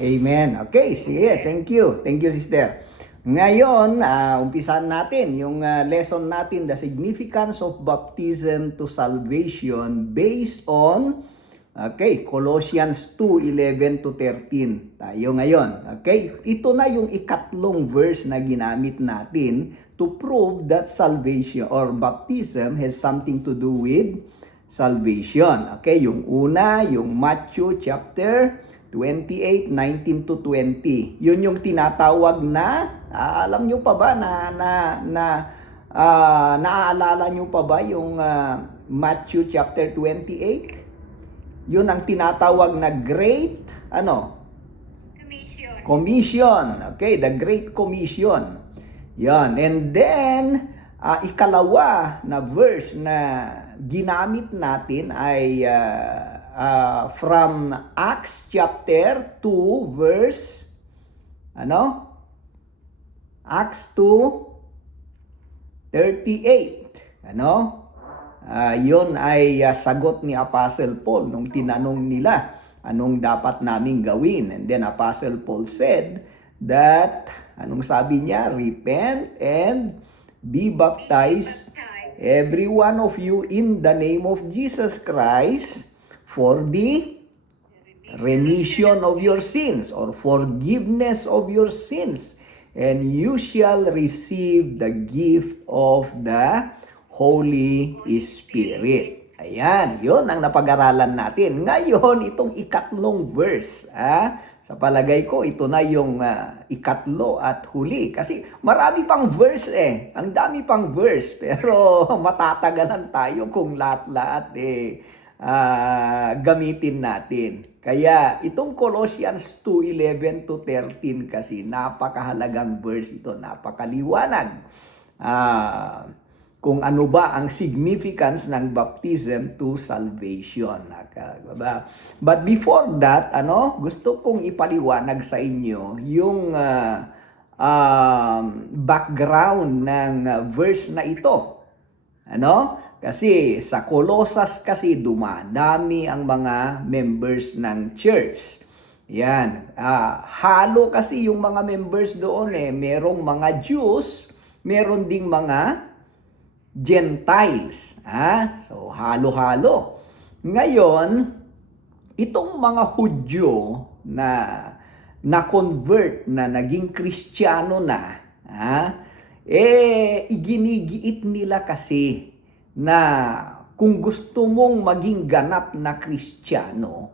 Amen. Okay, sige. Thank you. Thank you, sister. Ngayon, umpisan natin yung lesson natin, the significance of baptism to salvation based on, okay, Colossians 2:11 to 13. Tayo ngayon. Okay, ito na yung ikatlong verse na ginamit natin to prove that salvation or baptism has something to do with salvation. Okay, yung una, yung Matthew chapter 28:19 to 20. Yun yung tinatawag na, alam nyo pa ba naaalala nyo pa ba yung Matthew chapter 28? Yun ang tinatawag na Great, Commission. Okay, the Great Commission. Yan. And then, ikalawa na verse na ginamit natin ay from Acts chapter 2 verse Acts 2:38. Yun ay sagot ni Apostle Paul nung tinanong nila anong dapat naming gawin. And then Apostle Paul said that, anong sabi niya? Repent and be baptized, every one of you, in the name of Jesus Christ, for the remission of your sins or forgiveness of your sins, and you shall receive the gift of the Holy Spirit. Ayan, yun ang napag-aralan natin. Ngayon, itong ikatlong verse, sa palagay ko, ito na yung ikatlo at huli. Kasi marami pang verse Ang dami pang verse. Pero matatagalan tayo kung lahat-lahat gamitin natin. Kaya itong Colossians 2:11 to 13 kasi napakahalagang verse ito, napakaliwanag. Kung ano ba ang significance ng baptism to salvation. But before that, gusto kong ipaliwanag sa inyo yung background ng verse na ito. Kasi sa Colossus kasi dumadami ang mga members ng church. Yan. Halo kasi yung mga members doon merong mga Jews, meron ding mga Gentiles. So halo-halo. Ngayon, itong mga Hudyo na convert na naging Kristiyano na, iginigiit nila kasi na kung gusto mong maging ganap na Kristiyano,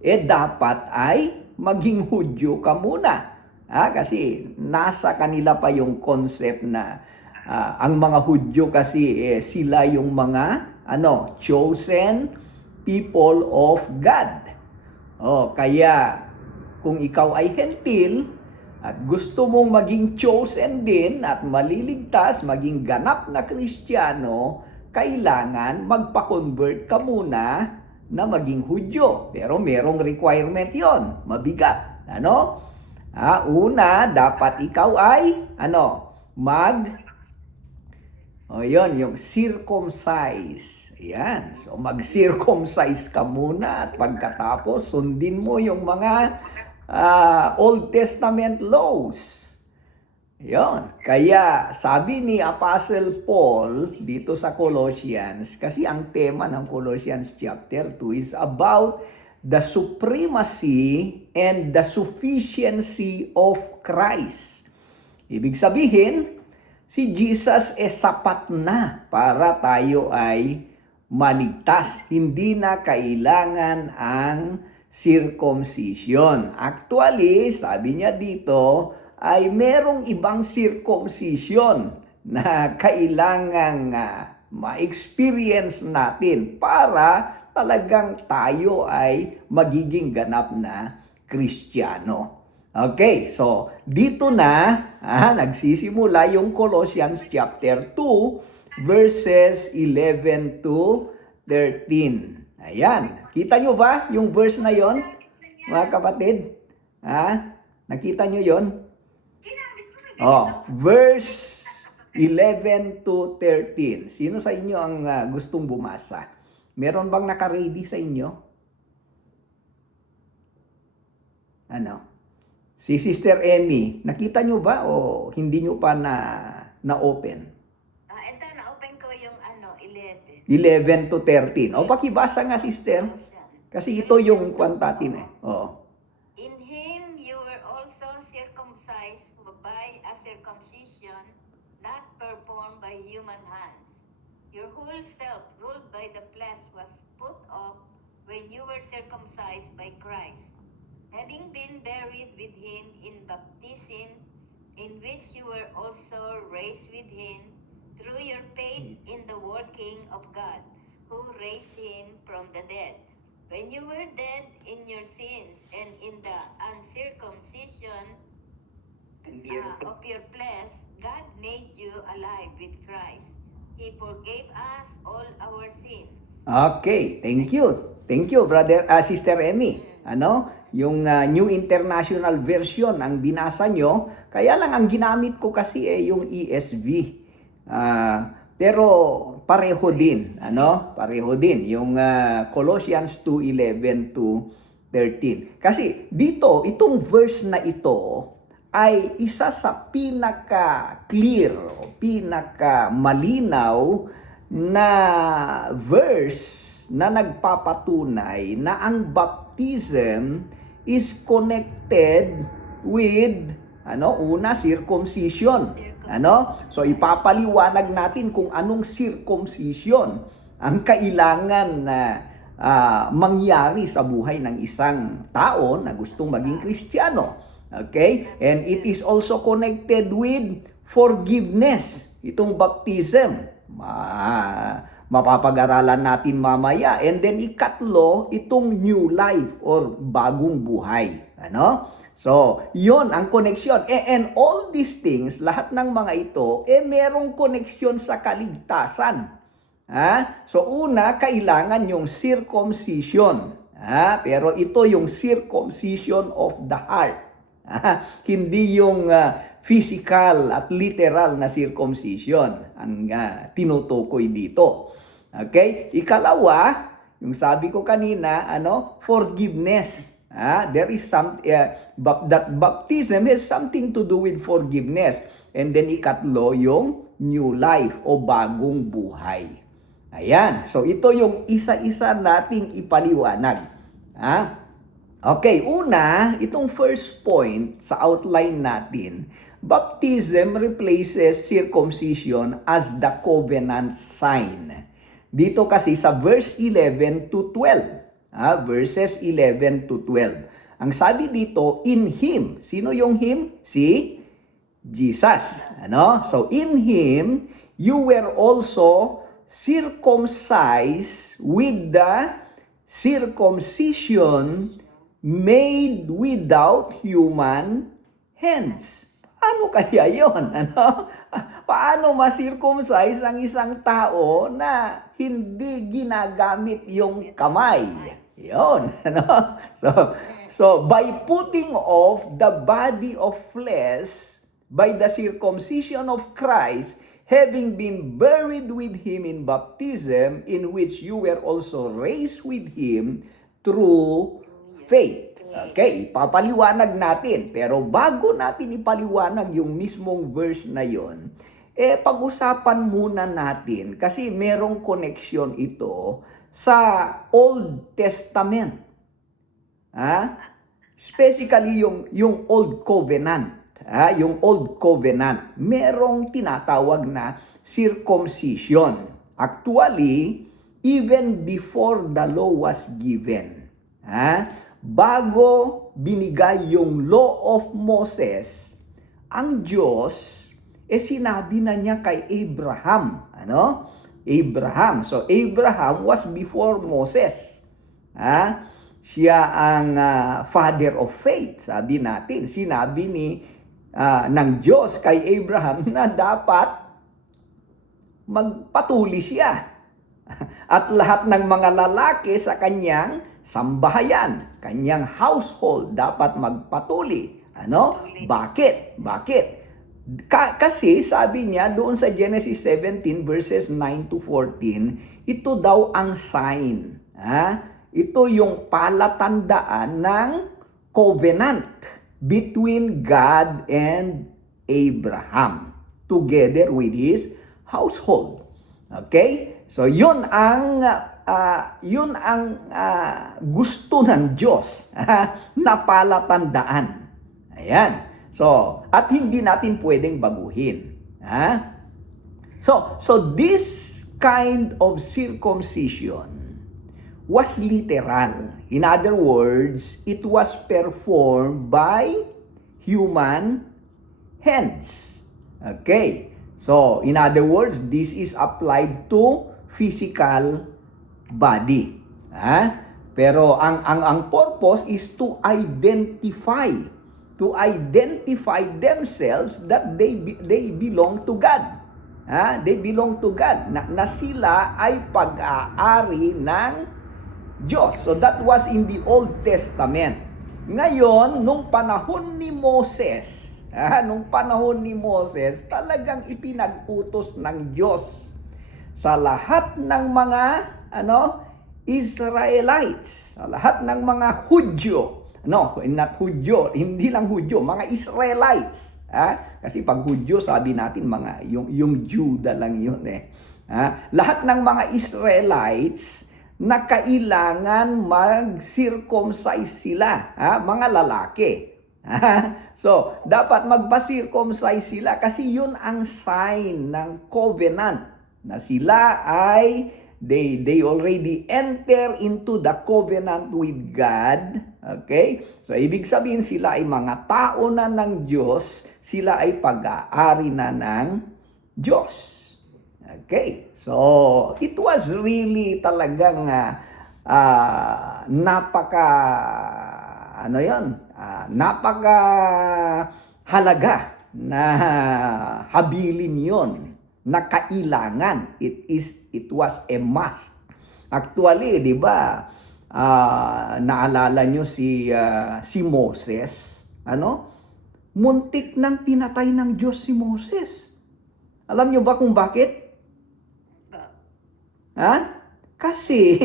dapat ay maging Hudyo ka muna. Kasi nasa kanila pa yung concept na ang mga Hudyo kasi sila yung mga chosen people of God. Kaya kung ikaw ay hentil at gusto mong maging chosen din at maliligtas, maging ganap na Kristiyano, kailangan magpa-convert ka muna na maging Hudyo. Pero merong requirement yon, mabigat. Una, dapat ikaw ay yung circumcise. Yan. So, mag-circumcise ka muna at pagkatapos, sundin mo yung mga Old Testament laws. Yon. Kaya, sabi ni Apostle Paul dito sa Colossians, kasi ang tema ng Colossians chapter 2 is about the supremacy and the sufficiency of Christ. Ibig sabihin, si Jesus sapat na para tayo ay maligtas. Hindi na kailangan ang circumcision. Actually, sabi niya dito, ay merong ibang circumcision na kailangan ma-experience natin para talagang tayo ay magiging ganap na Kristiyano. Okay, so dito na nagsisimula yung Colossians chapter 2 verses 11 to 13. Ayan, kita nyo ba yung verse na yon, mga kapatid? Nakita nyo yon? Verse 11 to 13. Sino sa inyo ang gustong bumasa? Meron bang naka-ready sa inyo? Si Sister Emmy, nakita nyo ba o hindi nyo pa na-open? Ito, na-open ko yung 11. 11 to 13. O, pakibasa nga, Sister. Ano siya? Kasi ito yung kwantatin eh. Oo. In him you were also circumcised by a circumcision not performed by human hands. Your whole self, ruled by the flesh, was put off when you were circumcised by Christ, having been buried with him in baptism, in which you were also raised with him through your faith in the working of God, who raised him from the dead. When you were dead in your sins and in the uncircumcision of your flesh, God made you alive with Christ. He forgave us all our sins. Okay, thank you. Thank you, Sister Emmy. Yung New International Version ang binasa nyo. Kaya lang ang ginamit ko kasi yung ESV. Pero pareho din, Pareho din yung Colossians 2:11 to 13. Kasi dito, itong verse na ito ay isa sa pinaka-clear, pinaka-malinaw na verse na nagpapatunay na ang baptism is connected with una circumcision. So ipapaliwanag natin kung anong circumcision ang kailangan na mangyari sa buhay ng isang tao na gustong maging Kristiyano. Okay? And it is also connected with forgiveness. Itong baptism. Mapapag-aralan natin mamaya. And then ikatlo, itong new life or bagong buhay. So, yon ang connection. And all these things, lahat ng mga ito, merong connection sa kaligtasan. So, una, kailangan yung circumcision. Pero ito yung circumcision of the heart. Hindi yung physical at literal na circumcision ang tinutukoy dito. Okay? Ikalawa, yung sabi ko kanina, forgiveness. There is that baptism has something to do with forgiveness. And then ikatlo, yung new life o bagong buhay. Ayan. So ito yung isa-isa nating ipaliwanag. Okay, una, itong first point sa outline natin, baptism replaces circumcision as the covenant sign. Dito kasi sa verse 11 to 12. Verses 11 to 12. Ang sabi dito, in Him. Sino yung Him? Si Jesus. So, in Him, you were also circumcised with the circumcision made without human hands. Paano kaya yun? Paano ma-circumcise ang isang tao na hindi ginagamit yung kamay? Yun. So, by putting off the body of flesh by the circumcision of Christ, having been buried with Him in baptism, in which you were also raised with Him through faith. Okay, papaliwanag natin. Pero bago natin ipaliwanag yung mismong verse na yon, pag-usapan muna natin kasi merong connection ito sa Old Testament. Specifically yung Old Covenant. Yung Old Covenant. Merong tinatawag na circumcision. Actually, even before the law was given. Bago binigay yung law of Moses, ang Diyos, sinabi na niya kay Abraham. Abraham. So, Abraham was before Moses. Siya ang father of faith, sabi natin. Sinabi ng Diyos kay Abraham na dapat magpatuli siya. At lahat ng mga lalaki sa kanyang sambahayan, kanyang household dapat magpatuli. Bakit? Kasi sabi niya doon sa Genesis 17 verses 9 to 14, ito daw ang sign. Ito yung palatandaan ng covenant between God and Abraham together with his household. Okay? So yun ang gusto ng Diyos na palatandaan. Ayan. So, at hindi natin pwedeng baguhin. Ha? So this kind of circumcision was literal. In other words, it was performed by human hands. Okay. So, in other words, this is applied to physical body. Ha? Pero ang purpose is to identify themselves that they belong to God. They belong to God. Na sila ay pag-aari ng Diyos. So that was in the Old Testament. Ngayon, nung panahon ni Moses, talagang ipinag-utos ng Diyos sa lahat ng mga Israelites, sa lahat ng mga Hudyo. No, not Hudyo, hindi lang Hudyo, mga Israelites. Kasi pag Hudyo, sabi natin mga yung Juda lang yun eh. Lahat ng mga Israelites na kailangan mag-circumcise sila, mga lalaki. So, dapat magpa-circumcise sila kasi yun ang sign ng covenant na sila ay they already enter into the covenant with God. Okay? So, ibig sabihin sila ay mga tao na ng Diyos, sila ay pag-aari na ng Diyos. Okay? So, it was really talagang napaka halaga na habilin yon na kailangan. It was a must. Actually, 'di ba? Naalala nyo si Moses, muntik nang pinatay ng Diyos si Moses. Alam nyo ba kung bakit? Kasi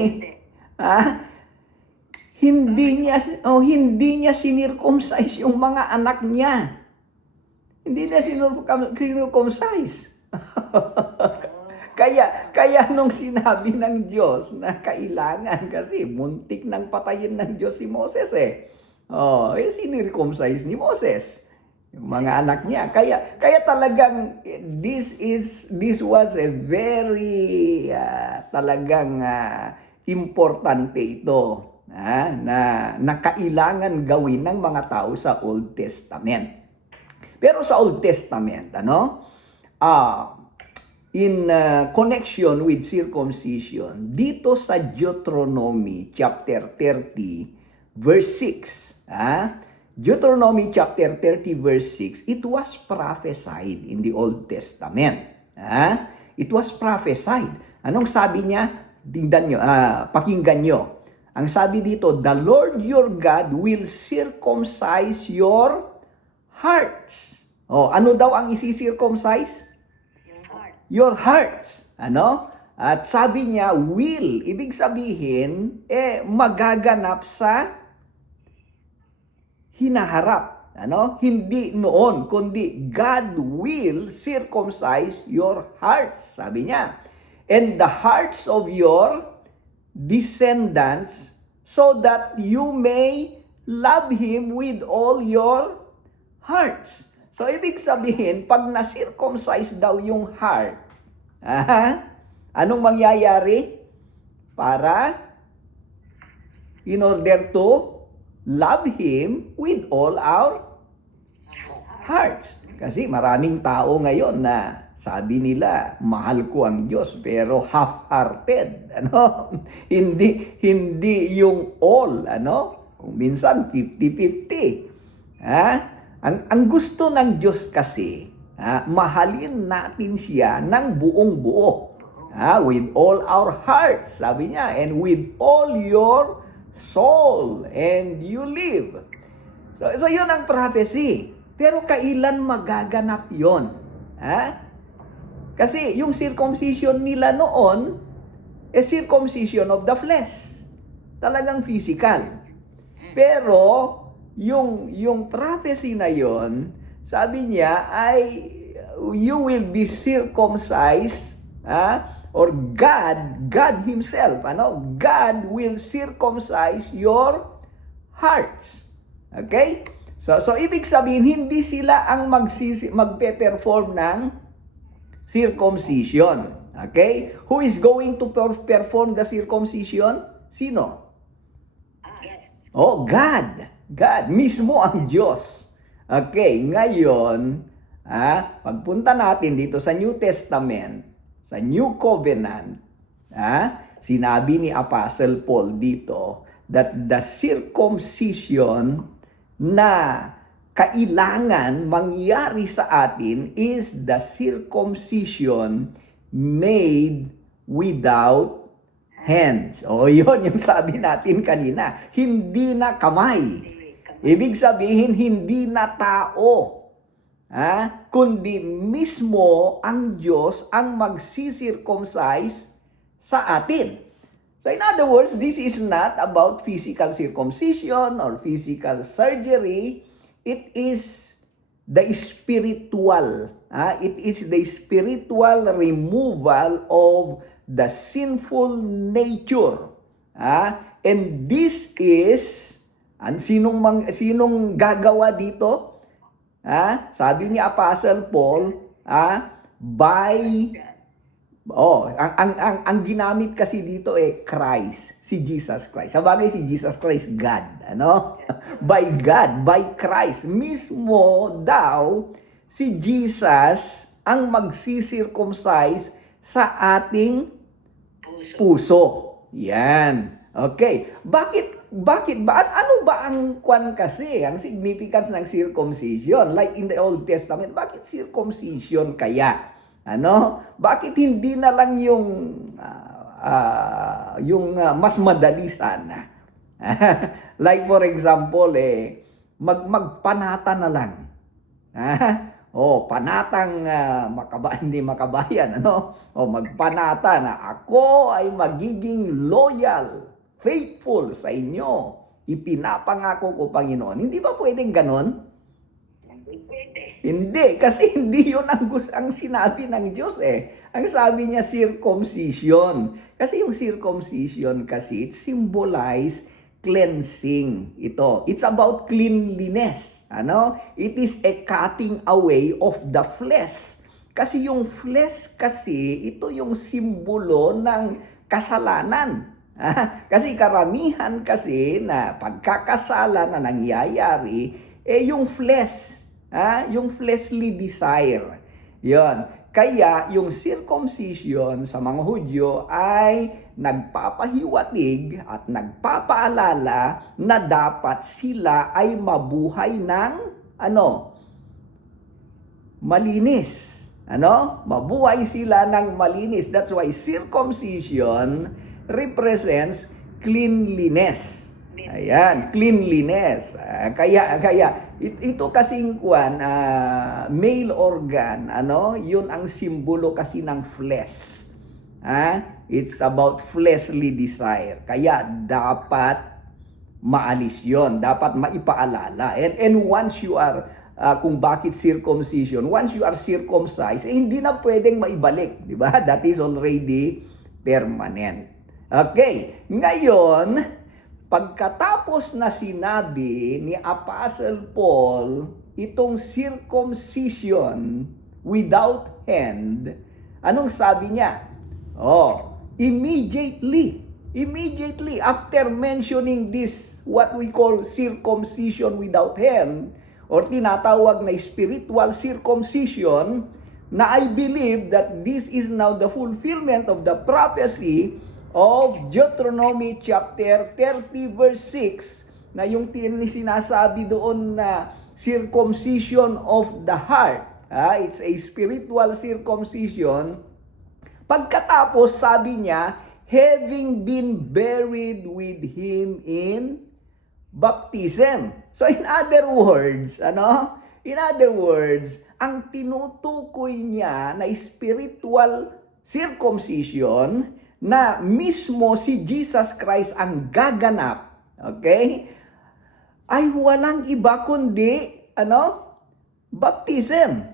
hindi niya sinircumcise yung mga anak niya. Hindi niya sinircumcise. Kaya nung sinabi ng Diyos na kailangan, kasi muntik nang patayin ng Diyos si Moses sinircumcise ni Moses yung mga anak niya. Kaya talagang this was a very talagang importante ito na kailangan gawin ng mga tao sa Old Testament. Pero sa Old Testament, in connection with circumcision, dito sa Deuteronomy chapter 30 verse 6, Deuteronomy chapter 30 verse 6, it was prophesied in the Old Testament. It was prophesied. Anong sabi niya? Tingnan nyo, pakinggan nyo. Ang sabi dito, the Lord your God will circumcise your hearts. Ano daw ang isi-circumcise? Your hearts. At sabi niya, will, ibig sabihin, magaganap sa hinaharap. Hindi noon, kundi God will circumcise your hearts. Sabi niya, and the hearts of your descendants, so that you may love Him with all your hearts. So, ibig sabihin, pag na-circumcise daw yung heart, anong mangyayari? Para, in order to love Him with all our hearts. Kasi maraming tao ngayon na sabi nila, mahal ko ang Diyos, pero half-hearted. Hindi yung all. Kung minsan, 50-50. Ang gusto ng Diyos kasi, mahalin natin siya ng buong buo. With all our hearts, sabi niya, and with all your soul, and you live. So yun ang prophecy. Pero kailan magaganap yun? Kasi yung circumcision nila noon, circumcision of the flesh. Talagang physical. Pero, yung prophecy na yon, sabi niya ay you will be circumcised, or God himself, God will circumcise your hearts. Okay? So ibig sabihin hindi sila ang magpe-perform ng circumcision. Okay? Who is going to perform the circumcision? Sino? Yes. Oh, God. God mismo ang Diyos. Okay, ngayon, pagpunta natin dito sa New Testament, sa New Covenant, sinabi ni Apostle Paul dito that the circumcision na kailangan mangyari sa atin is the circumcision made without hands. O, yun yung sabi natin kanina. Hindi na kamay. Ibig sabihin, hindi na tao. Kundi mismo ang Diyos ang magsisircumcise sa atin. So in other words, this is not about physical circumcision or physical surgery. It is the spiritual. It is the spiritual removal of the sinful nature. And this is, sinong gagawa dito? Sabi ni Apostle Paul, ang ginamit kasi dito Christ, si Jesus Christ. Sabagay si Jesus Christ, God, By God, by Christ. Mismo daw, si Jesus ang magsisircumcise sa ating puso. Yan. Okay. Bakit ba? Ano ba ang ang significance ng circumcision? Like in the Old Testament, bakit circumcision kaya? Bakit hindi na lang yung mas madali sana? Like for example, magpanata na lang. Panatang hindi makabayan, magpanata na ako ay magiging loyal, faithful sa inyo. Ipinapangako ko, Panginoon. Hindi ba pwedeng ganon? Hindi, kasi hindi yun ang sinabi ng Diyos Ang sabi niya circumcision. Kasi yung circumcision kasi it symbolize cleansing. It's about cleanliness. It is a cutting away of the flesh. Kasi yung flesh kasi, ito yung simbolo ng kasalanan. Kasi karamihan kasi na pagkakasala na nangyayari, yung flesh. Yung fleshly desire. Yon. Kaya yung circumcision sa mga Hudyo ay nagpapahiwatig at nagpapaalala na dapat sila ay mabuhay ng malinis. Mabuhay sila ng malinis. That's why circumcision represents cleanliness. Ayan, cleanliness. Kaya ito kasing male organ, yun ang simbolo kasi ng flesh. It's about fleshly desire. Kaya dapat maalis yon, dapat maipaalala. And once you are, kung bakit circumcision, once you are circumcised, hindi na pwedeng maibalik, di ba? That is already permanent. Okay, ngayon, pagkatapos na sinabi ni Apostle Paul itong circumcision without hand, anong sabi niya? Immediately after mentioning this, what we call circumcision without hand, or tinatawag na spiritual circumcision, na I believe that this is now the fulfillment of the prophecy of Deuteronomy chapter 30 verse 6, na yung sinasabi doon na circumcision of the heart. It's a spiritual circumcision. Pagkatapos sabi niya, having been buried with him in baptism. So in other words, ang tinutukoy niya na spiritual circumcision na mismo si Jesus Christ ang gaganap, okay? ay walang iba kundi, baptism.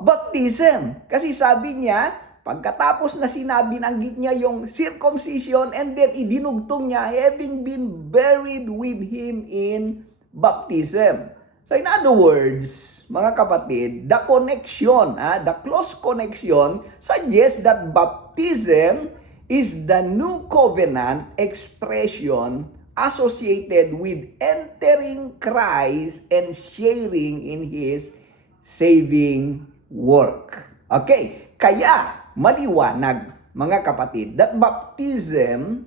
Baptism. Kasi sabi niya, pagkatapos na nanggit niya yung circumcision and then idinugtong niya, having been buried with him in baptism. So in other words, mga kapatid, the connection, the close connection suggests that baptism is the new covenant expression associated with entering Christ and sharing in His saving work. Okay, kaya maliwanag mga kapatid that baptism,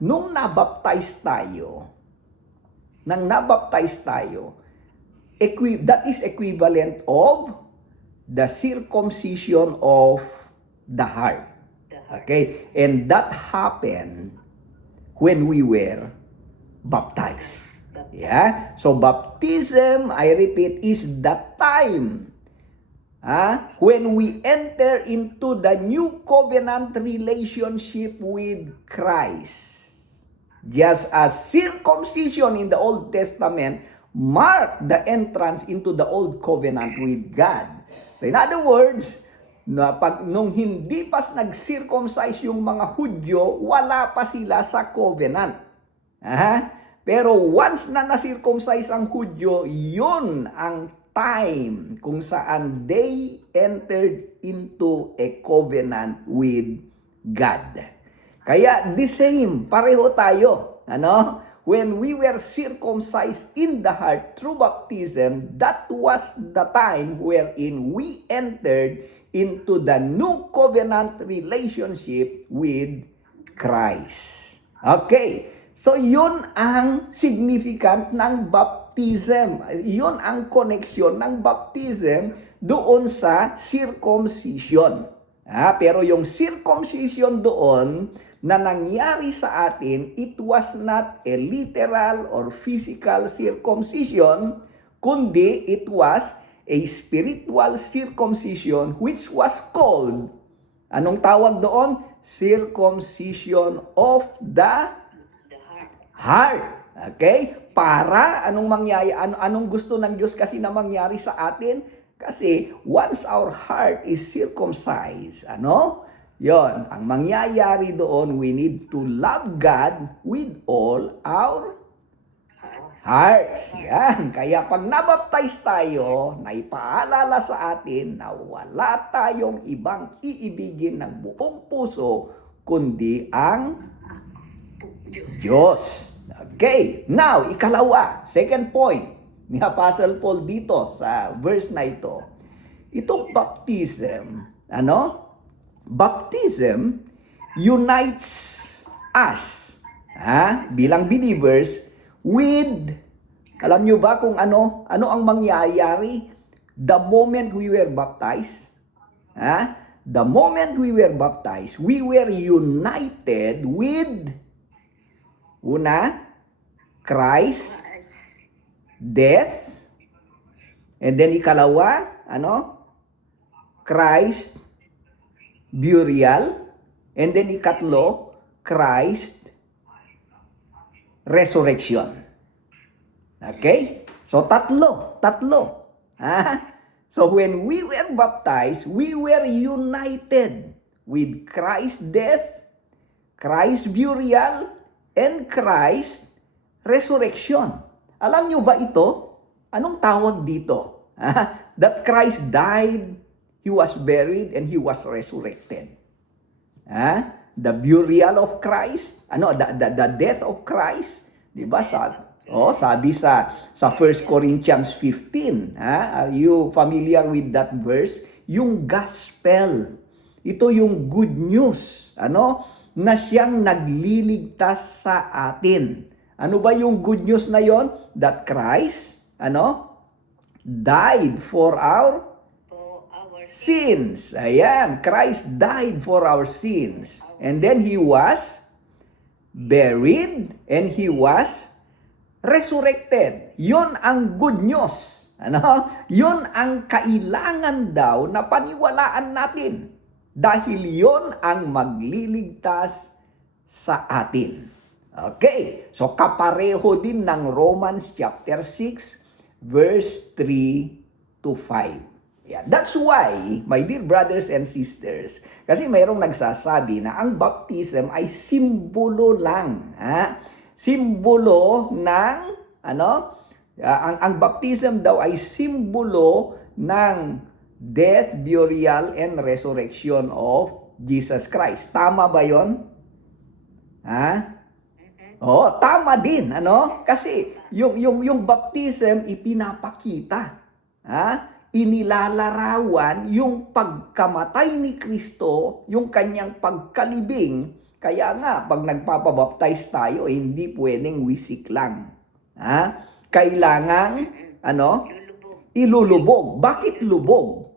nung nabaptize tayo, that is equivalent of the circumcision of the heart. Okay, and that happened when we were baptized. Yeah? So baptism, I repeat, is the time when we enter into the new covenant relationship with Christ. Just as circumcision in the Old Testament marked the entrance into the Old Covenant with God. So in other words, nung hindi pa nag-circumcise yung mga Hudyo, wala pa sila sa covenant. Pero once na na-circumcise ang Hudyo, yun ang time kung saan they entered into a covenant with God. Kaya the same, pareho tayo. When we were circumcised in the heart through baptism, that was the time wherein we entered into the new covenant relationship with Christ. Okay, so yun ang significant ng baptism. Yun ang connection ng baptism doon sa circumcision. Pero yung circumcision doon na nangyari sa atin, it was not a literal or physical circumcision, kundi it was a spiritual circumcision which was called, anong tawag doon? Circumcision of the heart. Okay? Para anong gusto ng Diyos kasi na mangyari sa atin? Kasi once our heart is circumcised, yon, ang mangyayari doon, we need to love God with all our hearts. Yan. Kaya pag nabaptize tayo, naipaalala sa atin na wala tayong ibang iibigin ng buong puso, kundi ang Diyos. Okay. Now, ikalawa, second point ni Apostle Paul dito sa verse na ito. Itong baptism, baptism unites us, bilang believers, with, alam nyo ba kung ano ang mangyayari the moment we were baptized? The moment we were baptized, we were united with, Christ, death, and then ikalawa, Christ, burial, and then ikatlo, Christ, resurrection. Okay? So, tatlo. So, when we were baptized, we were united with Christ's death, Christ's burial, and Christ's resurrection. Alam nyo ba ito? Anong tawag dito? That Christ died, He was buried, and He was resurrected. The burial of Christ, the death of Christ, di ba? Sabi sa 1 Corinthians 15, are you familiar with that verse? Yung gospel, ito yung good news, na siyang nagliligtas sa atin. Ano ba yung good news na yon? That Christ, died for our sins. Ayan, Christ died for our sins. And then He was buried and He was resurrected. Yon ang good news. Yon ang kailangan daw na paniwalaan natin. Dahil yon ang magliligtas sa atin. Okay, so kapareho din ng Romans chapter 6, verse 3 to 5. Yeah, that's why, my dear brothers and sisters, kasi mayroong nagsasabi na ang baptism ay simbolo lang. Ha? Simbolo ng, ang baptism daw ay simbolo ng death, burial, and resurrection of Jesus Christ. Tama ba yon? Ha? Oh, tama din, Kasi yung baptism ipinapakita, inilalarawan yung pagkamatay ni Kristo, yung kanyang pagkalibing. Kaya nga, pag nagpapabaptize tayo, hindi pwedeng wisik lang. Kailangang, ilulubog. Bakit lubog?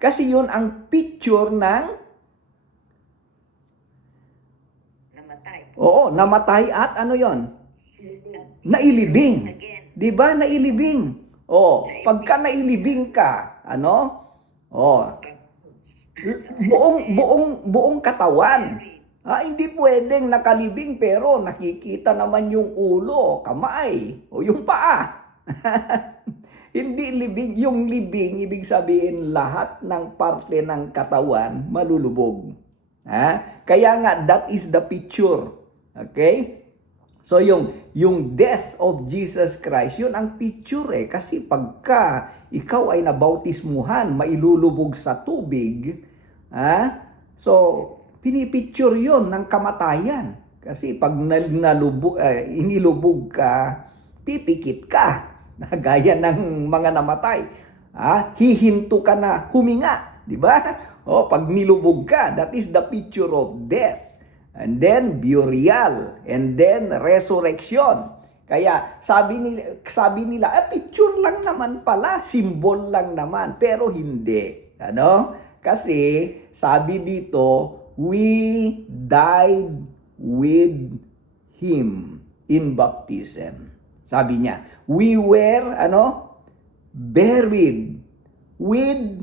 Kasi yun ang picture ng namatay at nailibing. 'Di ba? Nailibing. Pagka nailibing ka, buong katawan. Hindi pwedeng nakalibing pero nakikita naman yung ulo, kamay, o yung paa. Hindi libing. Yung libing, ibig sabihin lahat ng parte ng katawan malulubog. Kaya nga, that is the picture. Okay? So yung death of Jesus Christ, yun ang picture kasi pagka ikaw ay nabautismuhan, mailulubog sa tubig, so pinipicture yun ng kamatayan. Kasi pag inilubog ka, pipikit ka, gaya ng mga namatay. Hihinto ka na huminga, di ba? Pag nilubog ka, that is the picture of death. And then burial, and then resurrection. Kaya sabi nila, picture lang naman pala, symbol lang naman, pero hindi. Kasi sabi dito, we died with Him in baptism. Sabi niya, we were, buried with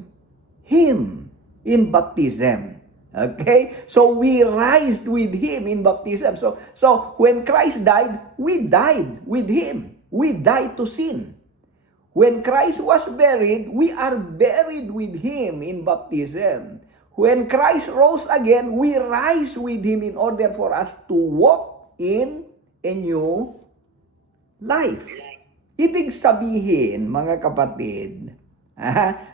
Him in baptism. Okay? So we rise with Him in baptism. So when Christ died, we died with Him. We died to sin. When Christ was buried, we are buried with Him in baptism. When Christ rose again, we rise with Him in order for us to walk in a new life. Ibig sabihin, mga kapatid,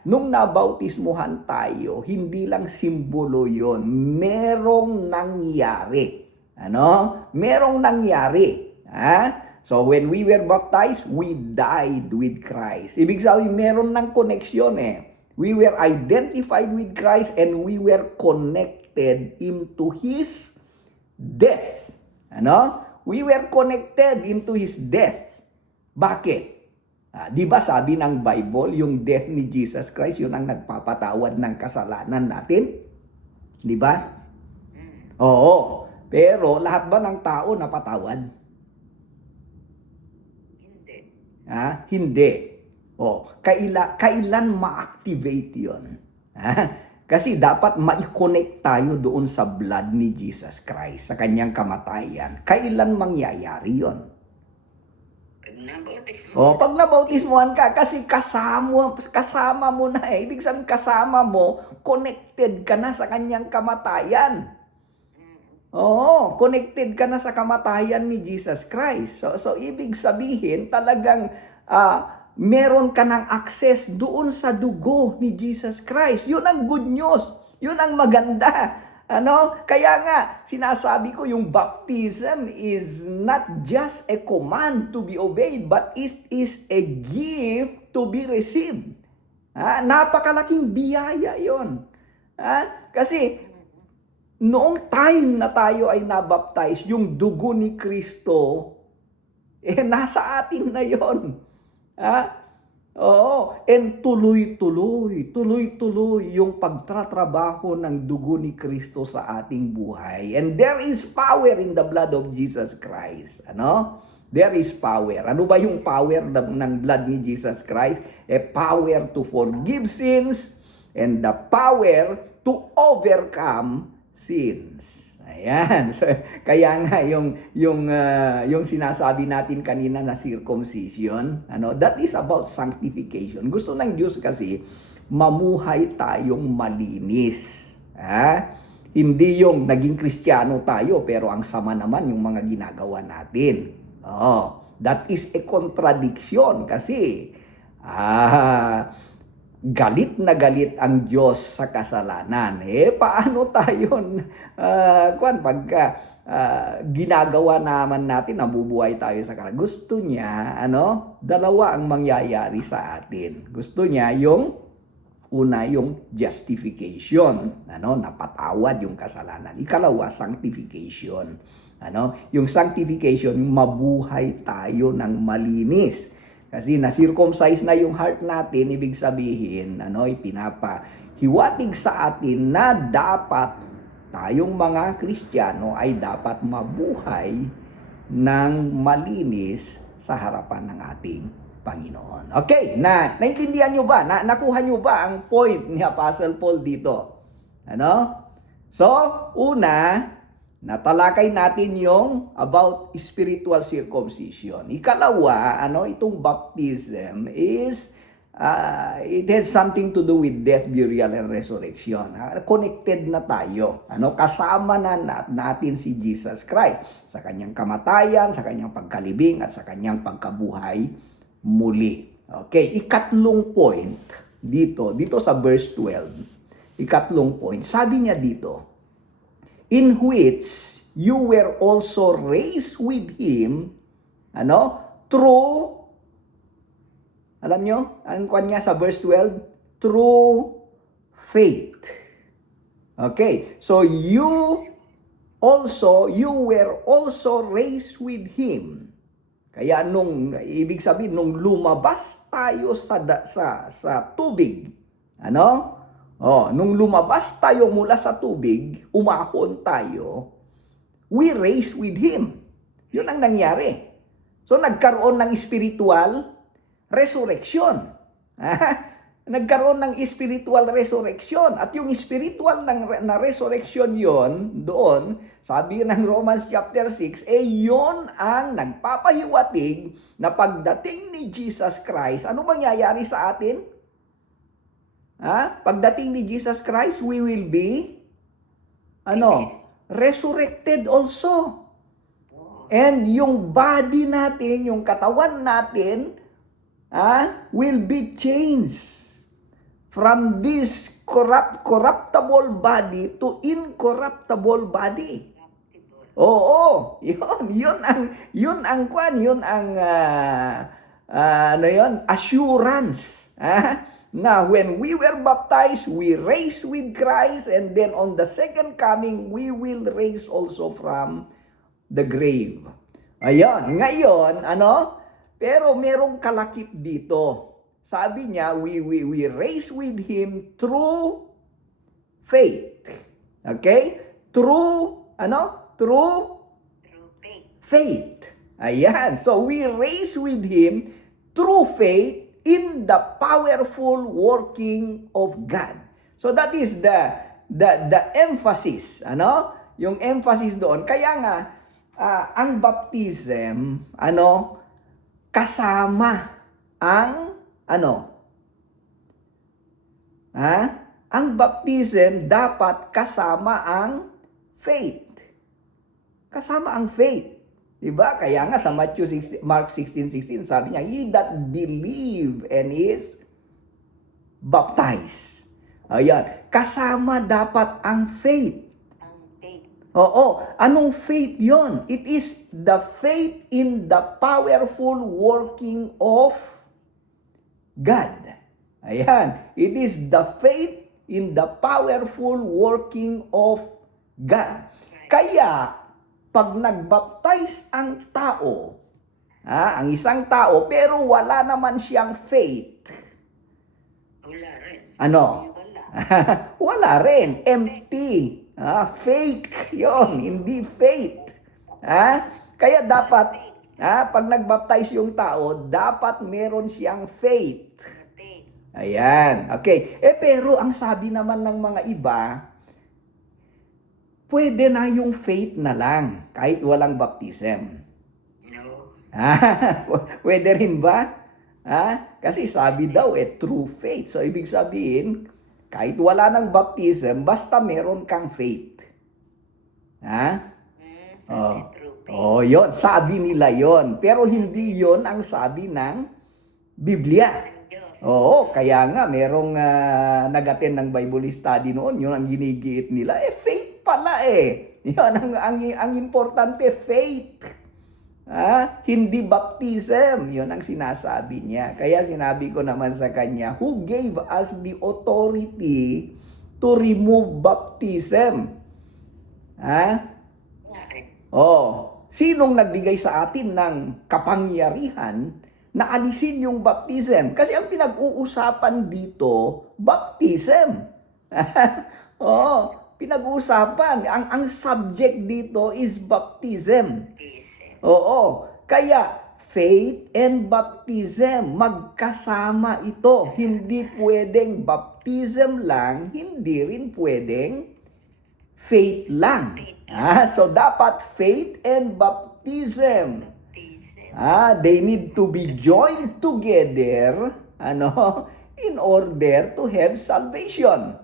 nung nabautismuhan tayo, hindi lang simbolo yon, merong nangyari. Merong nangyari. So when we were baptized, we died with Christ. Ibig sabihin, meron ng koneksyon We were identified with Christ and we were connected into His death. We were connected into His death. Bakit? Di ba sabi ng Bible, yung death ni Jesus Christ, yun ang nagpapatawad ng kasalanan natin? Di ba? Oo. Pero lahat ba ng tao napatawad? Hindi. Hindi. Kailan ma-activate yun? Kasi dapat ma-connect tayo doon sa blood ni Jesus Christ, sa kanyang kamatayan. Kailan mangyayari yun? Pag nabautismuhan ka, kasi kasama mo na Ibig sabihin, kasama mo, connected ka na sa kanyang kamatayan. Connected ka na sa kamatayan ni Jesus Christ. So ibig sabihin, talagang meron ka ng access doon sa dugo ni Jesus Christ. Yun ang good news. Yun ang maganda. Kaya nga, sinasabi ko, yung baptism is not just a command to be obeyed, but it is a gift to be received. Napakalaking biyaya yun. Kasi, noong time na tayo ay nabaptize, yung dugo ni Kristo, nasa atin na yon. And tuloy-tuloy yung pagtatrabaho ng dugo ni Kristo sa ating buhay. And there is power in the blood of Jesus Christ. There is power. Ano ba yung power ng blood ni Jesus Christ? A power to forgive sins and the power to overcome sins. Ayan. So, kaya nga yung sinasabi natin kanina na circumcision, that is about sanctification. Gusto ng Diyos kasi mamuhay tayong malinis. Hindi yung naging Kristiyano tayo pero ang sama naman yung mga ginagawa natin. That is a contradiction kasi galit na galit ang Diyos sa kasalanan. Paano tayo pagka ginagawa naman natin, nabubuhay tayo sa kasalanan? Gusto niya, dalawa ang mangyayari sa atin. Gusto niya una yung justification, napatawad yung kasalanan. Ikalawa, sanctification. Yung sanctification, mabuhay tayo ng malinis. Kasi na-circumcise na yung heart natin, ibig sabihin, ipinapahiwatig sa atin na dapat tayong mga Kristiyano ay dapat mabuhay ng malinis sa harapan ng ating Panginoon. Okay, naintindihan nyo ba? Nakuha nyo ba ang point ni Apostle Paul dito? So, una, natalakay natin yung about spiritual circumcision. Ikalawa, itong baptism is, it has something to do with death, burial, and resurrection. Connected na tayo. Kasama na natin si Jesus Christ sa kanyang kamatayan, sa kanyang pagkalibing, at sa kanyang pagkabuhay muli. Okay, ikatlong point dito sa verse 12. Ikatlong point, sabi niya dito, in which you were also raised with Him, through, alam nyo, ang kwan niya sa verse 12, through faith. Okay, so you were also raised with Him. Kaya ibig sabihin, nung lumabas tayo sa tubig, nung lumabas tayo mula sa tubig, umahon tayo, we raised with Him. Yun ang nangyari. So, nagkaroon ng spiritual resurrection. Nagkaroon ng spiritual resurrection. At yung spiritual na resurrection yon doon, sabi ng Romans chapter 6, yon ang nagpapahiwatig na pagdating ni Jesus Christ, ano mangyayari sa atin? Pagdating ni Jesus Christ, we will be resurrected also. And yung body natin, yung katawan natin, will be changed from this corruptible body to incorruptible body. Oo, yun ang assurance. Na when we were baptized, we raised with Christ, and then on the second coming, we will raise also from the grave. Ayun, ngayon, pero merong kalakip dito. Sabi niya, we raised with Him through faith. Okay? Through faith. Ayan. So, we raised with Him through faith in the powerful working of God. So, that is the emphasis. Yung emphasis doon. Kaya nga, ang baptism, kasama ang ang baptism dapat kasama ang faith. Kasama ang faith. Diba? Kaya nga sa Mark 16:16 sabi niya, he that believe and is baptized. Ayan. Kasama dapat ang faith. Oo. Anong faith yon? It is the faith in the powerful working of God. Ayan. It is the faith in the powerful working of God. Kaya, pag nagbaptize ang tao, ang isang tao, pero wala naman siyang faith. Wala rin. Wala rin. Empty. Fake yon, hindi faith. Kaya dapat, pag nagbaptize yung tao, dapat meron siyang faith. Ayan. Okay. Pero ang sabi naman ng mga iba, pwede na yung faith na lang, kahit walang baptism. No. Pwede rin ba? Kasi sabi daw, true faith. So, ibig sabihin, kahit wala ng baptism, basta meron kang faith. Sabi true faith. Yon. Sabi nila yon. Pero hindi yon ang sabi ng Biblia. Diyos. Oo, kaya nga merong nag-attend ng Bible study noon, yun ang ginigiit nila. Faith pala eh. Yan ang importante, faith. Hindi baptism. Yun ang sinasabi niya. Kaya sinabi ko naman sa kanya, who gave us the authority to remove baptism? Sinong nagbigay sa atin ng kapangyarihan na alisin yung baptism? Kasi ang pinag-uusapan dito, baptism. Pinag-uusapan. Ang subject dito is baptism. Kaya faith and baptism, magkasama ito. Hindi pwedeng baptism lang, hindi rin pwedeng faith lang. So dapat faith and baptism. They need to be joined together, in order to have salvation.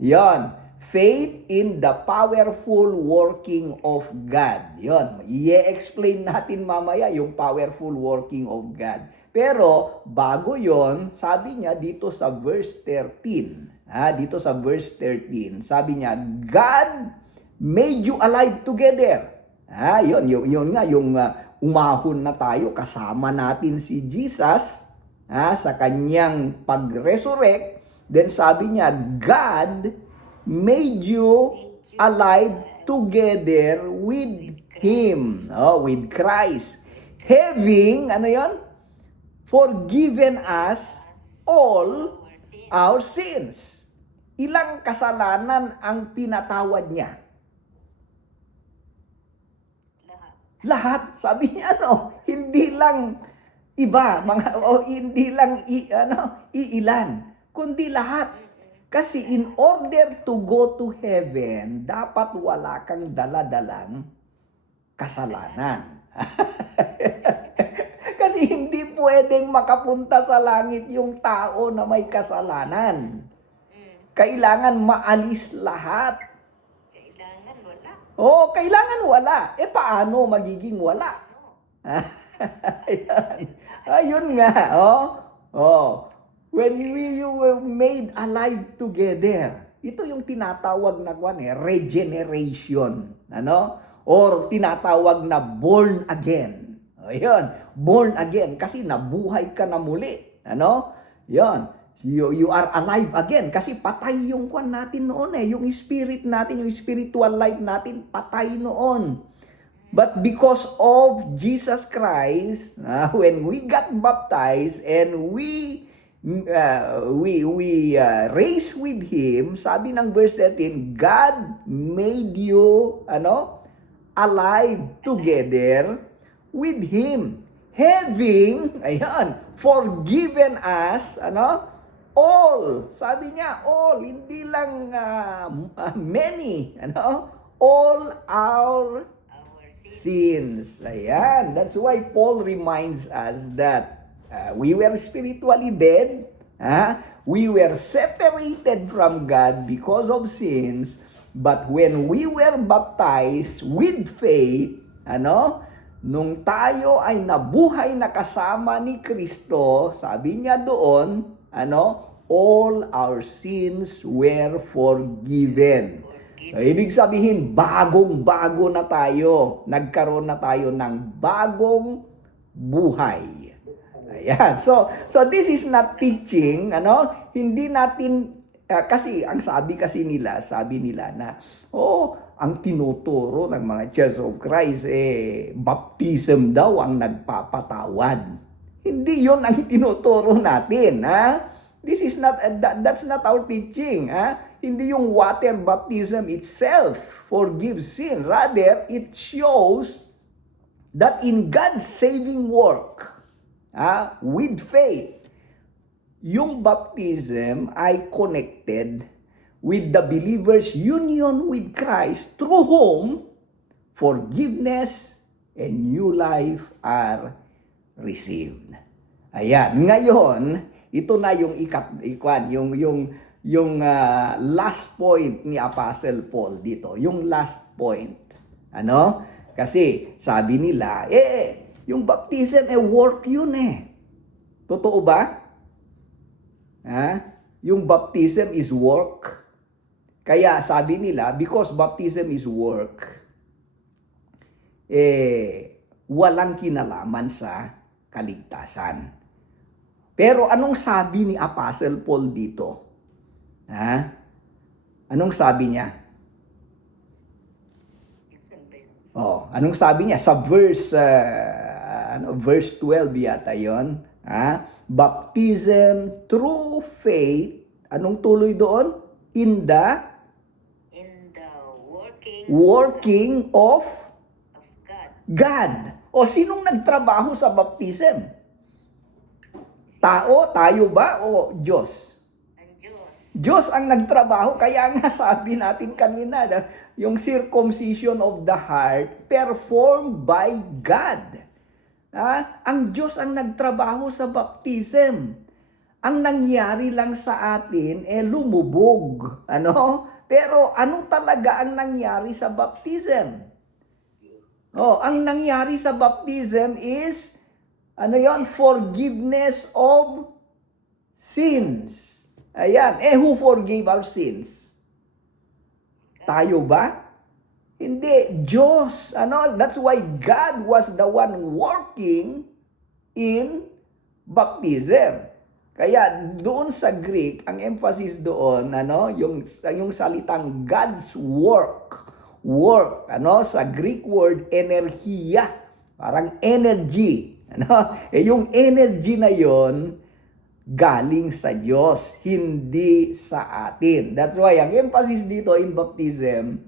Yan. Faith in the powerful working of God. Yan. I-explain natin mamaya yung powerful working of God. Pero bago yon, sabi niya dito sa verse 13. Dito sa verse 13, sabi niya, God made you alive together. Yun nga, yung umahon na tayo, kasama natin si Jesus sa kanyang pag-resurrect. Then sabi niya, God made you alive together with Him, with Christ. Having, forgiven us all our sins. Ilang kasalanan ang pinatawad niya? Lahat. Sabi niya, hindi lang iba, hindi lang iilan, kundi lahat. Kasi in order to go to heaven, dapat wala kang dala-dalang kasalanan. Kasi hindi pwedeng makapunta sa langit yung tao na may kasalanan. Kailangan maalis lahat. Kailangan wala. Kailangan wala. Paano magiging wala? Ayun nga. When we were made alive together, ito yung tinatawag na regeneration. Or tinatawag na born again. Ayun, born again kasi nabuhay ka na muli. Yan. You are alive again kasi patay yung natin noon yung spirit natin, yung spiritual life natin patay noon. But because of Jesus Christ, when we got baptized and we raised with Him, sabi ng verse 13, God made you alive together with Him, having forgiven us all. Sabi niya, all. Hindi lang many. All our sins. Ayan. That's why Paul reminds us that we were spiritually dead. We were separated from God because of sins. But when we were baptized with faith, nung tayo ay nabuhay na kasama ni Kristo, sabi niya doon, all our sins were forgiven. So, ibig sabihin, bagong-bago na tayo. Nagkaroon na tayo ng bagong buhay. Ayan. So this is not teaching, hindi natin, kasi ang sabi nila na, ang tinuturo ng mga Church of Christ, baptism daw ang nagpapatawad. Hindi yon ang tinuturo natin, This is not that's not our teaching, Hindi yung water baptism itself forgives sin. Rather, it shows that in God's saving work, with faith, yung baptism ay connected with the believer's union with Christ, through whom forgiveness and new life are received. Ayan, ngayon, ito na yung last point ni Apostle Paul dito. Yung last point. Ano? Kasi sabi nila, yung baptism, work yun eh. Totoo ba? Ha? Yung baptism is work. Kaya sabi nila, because baptism is work, walang kinalaman sa kaligtasan. Pero anong sabi ni Apostle Paul dito? Ha? Anong sabi niya? Anong sabi niya? Sa verse 12 yata yon. Baptism through faith. Anong tuloy doon? In the working of God. O sinong nagtrabaho sa baptism? Tayo ba o Diyos? Diyos ang nagtrabaho, kaya nga sabi natin kanina, yung circumcision of the heart performed by God. Ang Diyos ang nagtrabaho sa baptism. Ang nangyari lang sa atin, lumubog. Ano? Pero ano talaga ang nangyari sa baptism? Ang nangyari sa baptism is, forgiveness of sins. Ayan. Who forgave our sins? Tayo ba? Hindi. Diyos. That's why God was the one working in baptism. Kaya doon sa Greek, ang emphasis doon, yung salitang God's work. Sa Greek word, enerhiya. Parang energy. Yung energy na yon galing sa Diyos, hindi sa atin. That's why ang emphasis dito in baptism,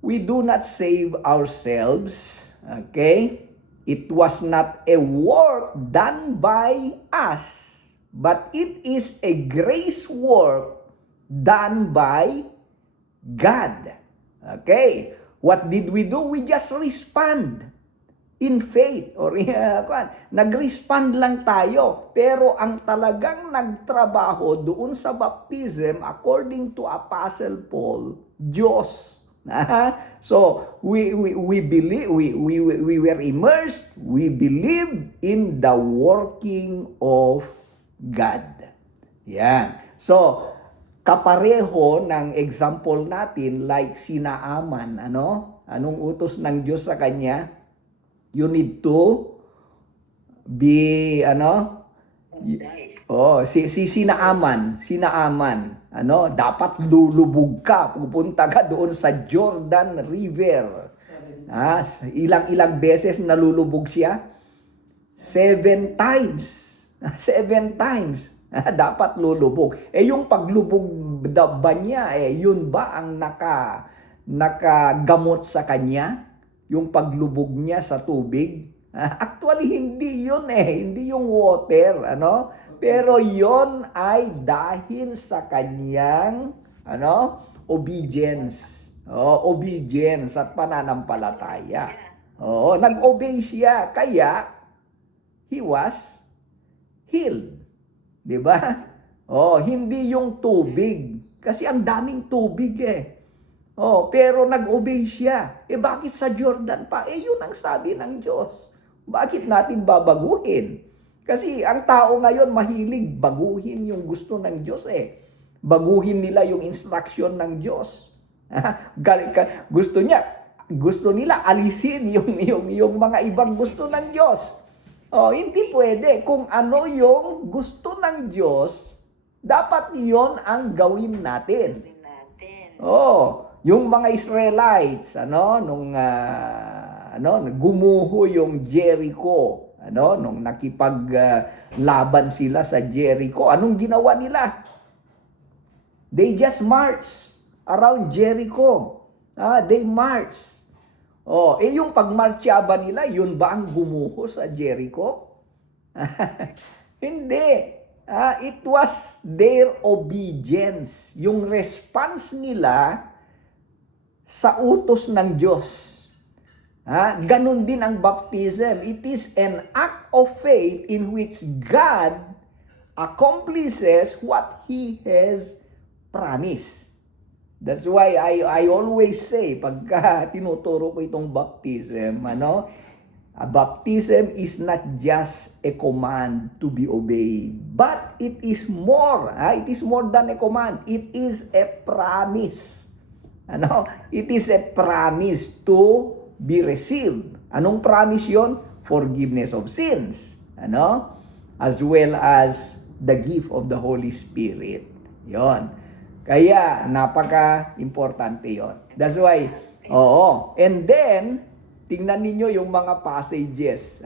we do not save ourselves. Okay? It was not a work done by us, but it is a grace work done by God. Okay? What did we do? We just respond in faith. Nag-respond lang tayo. Pero ang talagang nagtrabaho doon sa baptism, according to Apostle Paul, Diyos. So, we believe, we were immersed, we believe in the working of God. Yan. So, kapareho ng example natin, like si Naaman, anong utos ng Diyos sa kanya? You need to be, si Naaman, dapat lulubog ka, pupunta ka doon sa Jordan River. Ilang beses nalulubog siya? 7 times. 7 times. Dapat lulubog. Yung paglubog ba niya, yun ba ang nakagamot sa kanya? Yung paglubog niya sa tubig? Actually, hindi yun Hindi yung water, Pero yon ay dahil sa kanyang, obedience. Obedience at pananampalataya. Nag-obey siya. Kaya, he was healed. Diba? Hindi yung tubig. Kasi ang daming tubig pero nag-obey siya. Bakit sa Jordan pa? Yun ang sabi ng Diyos. Bakit natin babaguhin? Kasi ang tao ngayon mahilig baguhin yung gusto ng Diyos Baguhin nila yung instruction ng Diyos. Gusto nila alisin yung mga ibang gusto ng Diyos. Hindi pwede. Kung ano yung gusto ng Diyos, dapat yon ang gawin natin. Yung mga Israelites, nung gumuho yung Jericho, nung nakipaglaban sila sa Jericho, anong ginawa nila? They just marched around Jericho. They marched. Yung pagmarcha ba nila, yun ba ang gumuho sa Jericho? Hindi. It was their obedience, yung response nila sa utos ng Diyos. Ganun din ang baptism. It is an act of faith in which God accomplishes what He has promised. That's why I always say, pagka tinuturo ko itong baptism, a baptism is not just a command to be obeyed, but it is more. It is more than a command. It is a promise. It is a promise to be received. Anong promise yon? Forgiveness of sins. As well as the gift of the Holy Spirit. Yon. Kaya, napaka-importante yon. That's why, And then, tingnan ninyo yung mga passages.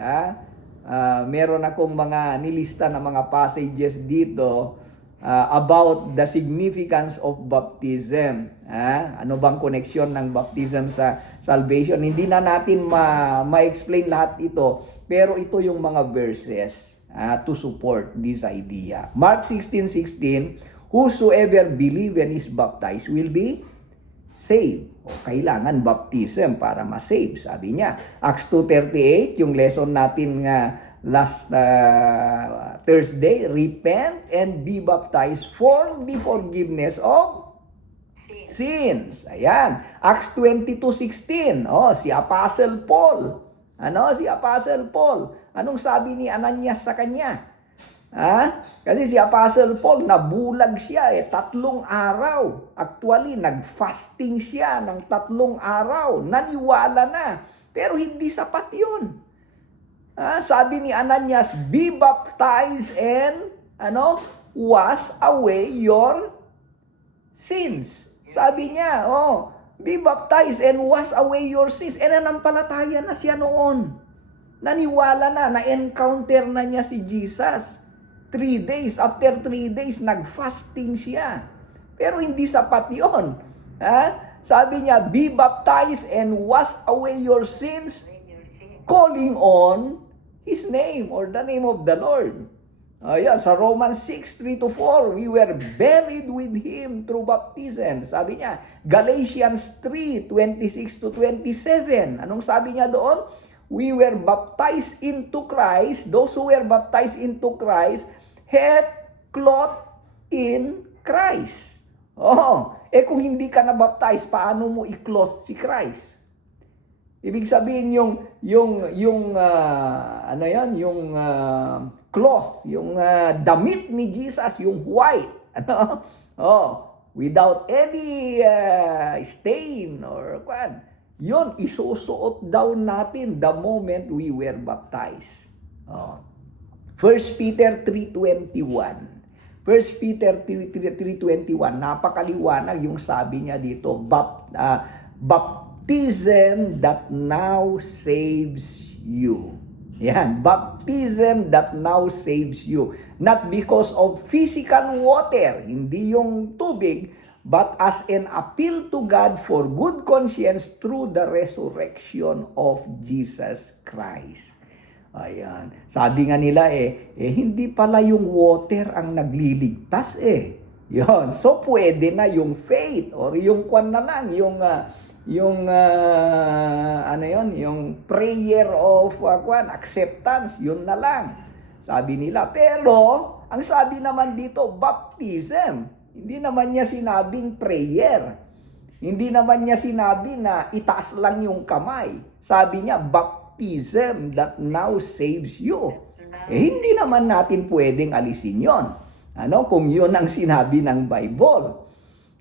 Meron akong mga nilista na mga passages dito about the significance of baptism. Ano bang connection ng baptism sa salvation? Hindi na natin ma-explain lahat ito, pero ito yung mga verses to support this idea. Mark 16:16, whosoever believe and is baptized will be saved. Kailangan baptism para ma-save, sabi niya. Acts 2:38, yung lesson natin last Thursday, repent and be baptized for the forgiveness of sins. Ayan. Acts 22:16, si Apostle Paul. Si Apostle Paul. Anong sabi ni Ananias sa kanya? Kasi si Apostle Paul, nabulag siya 3 araw. Actually, nag-fasting siya ng 3 araw. Naniwala na. Pero hindi sapat yun. Sabi ni Ananias, be baptized and wash away your sins. Sabi niya, be baptized and wash away your sins. And nanampalataya na siya noon. Naniwala na, na-encounter na niya si Jesus. 3 days, after 3 days, nag-fasting siya. Pero hindi sapat yun. Sabi niya, be baptized and wash away your sins, calling on His name or the name of the Lord. Sa Romans 6:3-4, we were buried with Him through baptism. Sabi niya, Galatians 3:26-27. Anong sabi niya doon? We were baptized into Christ. Those who were baptized into Christ had clothed in Christ. Kung hindi ka na-baptize, paano mo i-clothe si Christ? Ibig sabihin cloth, yung damit ni Jesus, yung white, without any stain or yon isusuot daw natin the moment we were baptized. 1 Peter 3:21. 1 Peter 3:21, napakaliwanag yung sabi niya dito, baptism that now saves you. Yan, baptism that now saves you. Not because of physical water, hindi yung tubig, but as an appeal to God for good conscience through the resurrection of Jesus Christ. Ayan. Sabi nga nila hindi pala yung water ang nagliligtas Yon. So pwede na yung faith or yung na lang, yung prayer of acceptance, yun na lang. Sabi nila. Pero ang sabi naman dito, baptism. Hindi naman niya sinabing prayer. Hindi naman niya sinabi na itaas lang yung kamay. Sabi niya, baptism that now saves you. Hindi naman natin pwedeng alisin yon. Kung yun ang sinabi ng Bible.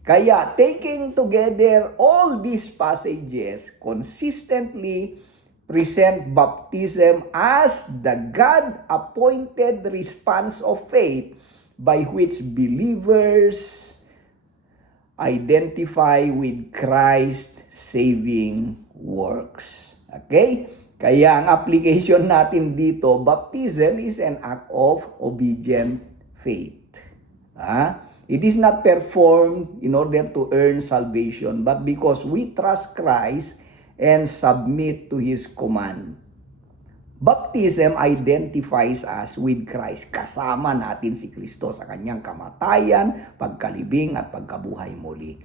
Kaya, taking together all these passages, consistently present baptism as the God-appointed response of faith by which believers identify with Christ's saving works. Okay? Kaya ang application natin dito, baptism is an act of obedient faith. It is not performed in order to earn salvation, but because we trust Christ and submit to His command. Baptism identifies us with Christ. Kasama natin si Kristo sa kanyang kamatayan, pagkalibing at pagkabuhay muli.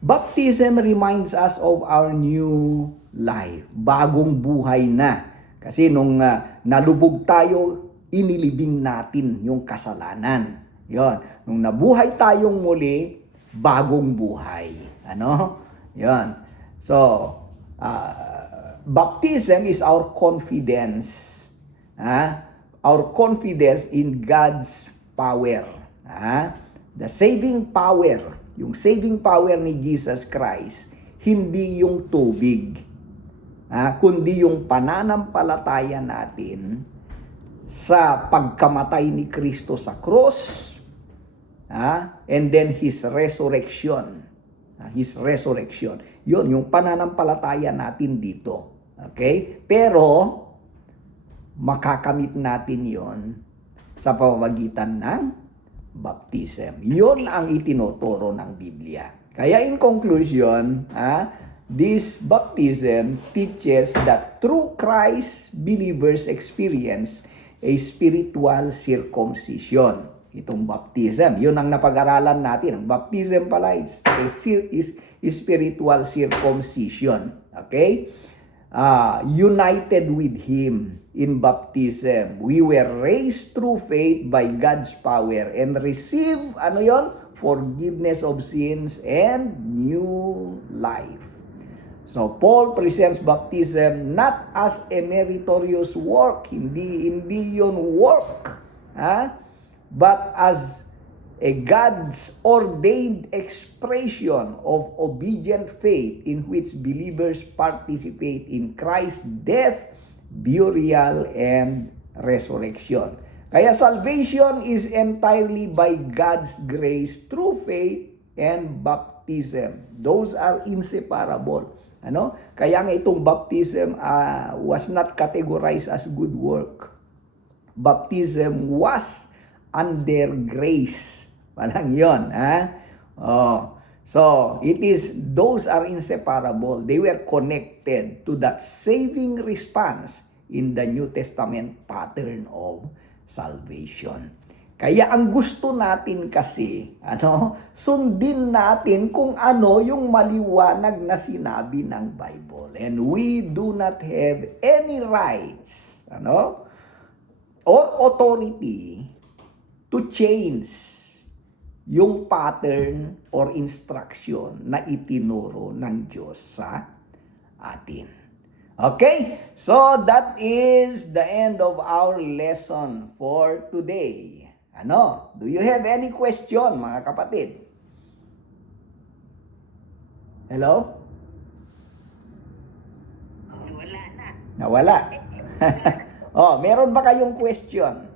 Baptism reminds us of our new life. Bagong buhay na. Kasi nung nalubog tayo, inilibing natin yung kasalanan. Yon. Nung nabuhay tayong muli, bagong buhay. Ano? Yon. So, baptism is our confidence. Our confidence in God's power. The saving power, yung saving power ni Jesus Christ, hindi yung tubig, kundi yung pananampalataya natin sa pagkamatay ni Kristo sa cross, and then His resurrection. His resurrection. Yun, yung pananampalataya natin dito. Okay? Pero, makakamit natin yon sa pamamagitan ng baptism. Yun ang itinuturo ng Biblia. Kaya in conclusion, this baptism teaches that through Christ, believers experience a spiritual circumcision. Itong baptism, yun ang napag-aralan natin. Ang baptism pala is spiritual circumcision. Okay? United with Him in baptism. We were raised through faith by God's power and receive, forgiveness of sins and new life. So, Paul presents baptism not as a meritorious work. Hindi yun work. But as a God's ordained expression of obedient faith in which believers participate in Christ's death, burial, and resurrection. Kaya salvation is entirely by God's grace through faith and baptism. Those are inseparable. Kaya nga itong baptism was not categorized as good work. Baptism was under grace. Walang yun. So, those are inseparable. They were connected to that saving response in the New Testament pattern of salvation. Kaya ang gusto natin kasi, sundin natin kung ano yung maliwanag na sinabi ng Bible. And we do not have any rights, or authority to change yung pattern or instruction na itinuro ng Diyos sa atin. Okay? So, that is the end of our lesson for today. Do you have any question, mga kapatid? Hello? Wala na. Nawala. Meron ba kayong question?